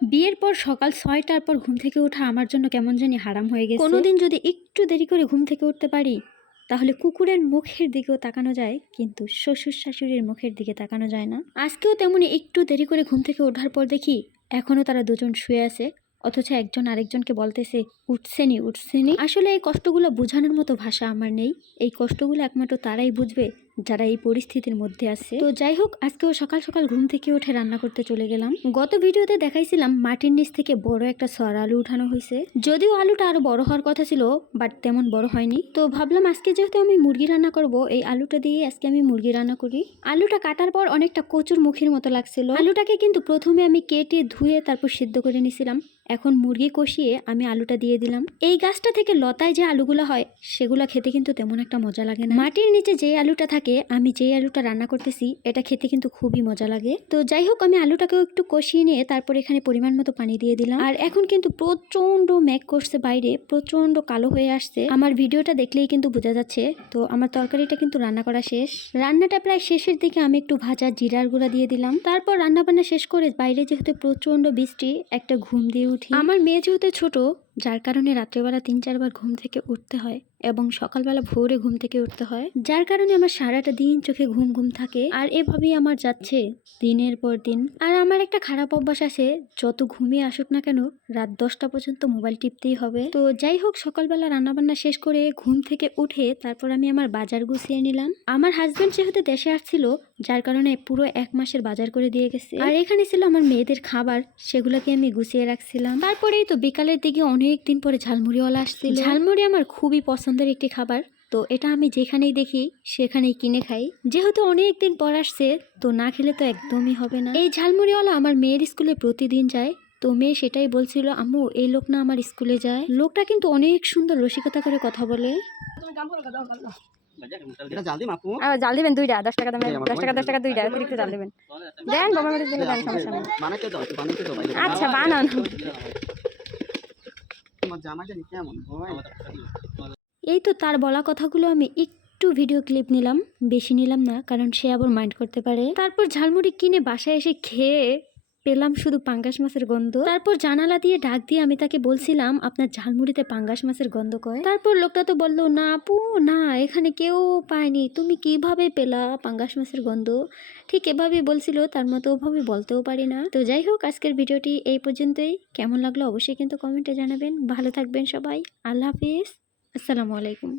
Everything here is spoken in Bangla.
বিয়ের পর সকাল ৬টার পর ঘুম থেকে ওঠা আমার জন্য কেমন জানি হারাম হয়ে গেছে। কোনোদিন যদি একটু দেরি করে ঘুম থেকে উঠতে পারি তাহলে কুকুরের মুখের দিকেও তাকানো যায়, কিন্তু শ্বশুর শাশুড়ির মুখের দিকে তাকানো যায় না। আজকেও তেমনি একটু দেরি করে ঘুম থেকে ওঠার পর দেখি এখনো তারা দুজন শুয়ে আছে, অথচ একজন আরেকজনকে বলতেছে উঠছেনি উঠছেনি। আসলে এই কষ্টগুলো বোঝানোর মতো ভাষা আমার নেই। এই কষ্টগুলো একমাত্র তারাই বুঝবে যারা এই পরিস্থিতির মধ্যে আছে। তো যাই হোক, আজকেও সকাল সকাল ঘুম থেকে উঠে রান্না করতে চলে গেলাম। গত ভিডিওতে দেখাইছিলাম মাটির নিচ থেকে বড় একটা সরা আলু উঠানো হয়েছে, যদিও আলুটা আরো বড় হওয়ার কথা ছিল, বাট তেমন বড় হয়নি। তো ভাবলাম আজকে যেহেতু আমি মুরগি রান্না করব, এই আলুটা দিয়ে আজকে আমি মুরগি রান্না করি। আলুটা কাটার পর অনেকটা কচুর মুখের মতো লাগছিল। আলুটাকে কিন্তু প্রথমে আমি কেটে ধুয়ে তারপর সিদ্ধ করে নিয়েছিলাম। এখন মুরগি কষিয়ে আমি আলুটা দিয়ে দিলাম। এই গাছটা থেকে লতায় যে আলুগুলো হয় সেগুলো খেতে কিন্তু তেমন একটা মজা লাগে না। মাটির নিচে যে আলুটা থাকে, আমি যে আলুটা রান্না করতেছি এটা খেতে কিন্তু খুবই মজা লাগে। তো যাই হোক, আমি আলুটাকেও একটু কষিয়ে নিয়ে তারপর এখানে পরিমাণ মতো পানি দিয়ে দিলাম। আর এখন কিন্তু প্রচন্ড মেঘ করছে, বাইরে প্রচন্ড কালো হয়ে আসছে। আমার ভিডিওটা দেখলেই কিন্তু বোঝা যাচ্ছে। তো আমার তরকারিটা কিন্তু রান্না করা শেষ। রান্নাটা প্রায় শেষের দিকে আমি একটু ভাজা জিরার গুঁড়া দিয়ে দিলাম। তারপর রান্না বান্না শেষ করে বাইরে যেহেতু প্রচন্ড বৃষ্টি, একটা ঘুম দিয়ে উঠি। আমার মেয়ে যেহেতু ছোট, যার কারণে রাত্রেবেলা ৩-৪ বার ঘুম থেকে উঠতে হয় এবং সকালবেলা ভোরে ঘুম থেকে উঠতে হয়, যার কারণে আমার সারাটা দিন চোখে ঘুম ঘুম থাকে। আর এভাবেই আমার যাচ্ছে দিনের পর দিন। আর আমার একটা খারাপ অভ্যাস আছে, যত ঘুমিয়ে আসুক না কেন রাত 10টা পর্যন্ত মোবাইল টিপতেই হবে। তো যাই হোক, সকালবেলা রান্নাবান্না শেষ করে ঘুম থেকে উঠে তারপর আমি আমার বাজার গুছিয়ে নিলাম। আমার হাজবেন্ড যেহেতু দেশে আসছিল, যার কারণে পুরো 1 মাসের বাজার করে দিয়ে গেছে। আর এখানে ছিল আমার মেয়েদের খাবার, সেগুলোকে আমি গুছিয়ে রাখছিলাম। তারপরেই তো বিকালের দিকে অনেক দিন পরে ঝালমুড়িওয়ালা আসছিল। ঝালমুড়ি আমার খুবই পছন্দের একটি খাবার, তো এটা আমি যেখানেই দেখি সেখানেই কিনে খাই। যেহেতু অনেক দিন পর আসছে, তো না খেলে তো একদমই হবে না। এই ঝালমুড়িওয়ালা আমার মেয়ের স্কুলে প্রতিদিন যায়। তো মেয়ে সেটাই বলছিল, আম্মু এই লোক না আমার স্কুলে যায়। লোকটা কিন্তু অনেক সুন্দর রসিকতা করে কথা বলে। জাল দিবেন 2টা 10 টাকা দামের, 10 টাকা 10 টাকা 2টা অতিরিক্ত জাল দিবেন। দেন গভর্নমেন্টের জন্য দেন, সমস্যা নেই। আচ্ছা বানান। এই তো তার বলা কথাগুলো আমি একটু ভিডিও ক্লিপ নিলাম, বেশি নিলাম না, কারণ সে আবার মাইন্ড করতে পারে। তারপর ঝালমুড়ি কিনে বাসায় এসে খেয়ে পেলাম শুধু পাঙ্গাস মাছের গন্ধ। তারপর জানালা দিয়ে ডাক দিয়ে আমি তাকে বলছিলাম আপনার ঝালমুড়িতে পাঙ্গাস মাছের গন্ধ কয়। তারপর লোকটা তো বললো, না আপু না, এখানে কেউ পায়নি, তুমি কিভাবে পেলা পাঙ্গাস মাছের গন্ধ। ঠিক এভাবেই বলছিল, তার মতো ওভাবে বলতেও পারি না। তো যাই হোক, আজকের ভিডিওটি এই পর্যন্তই। কেমন লাগলো অবশ্যই কিন্তু কমেন্টে জানাবেন। ভালো থাকবেন সবাই। আল্লাহ হাফিজ, আসসালামু আলাইকুম।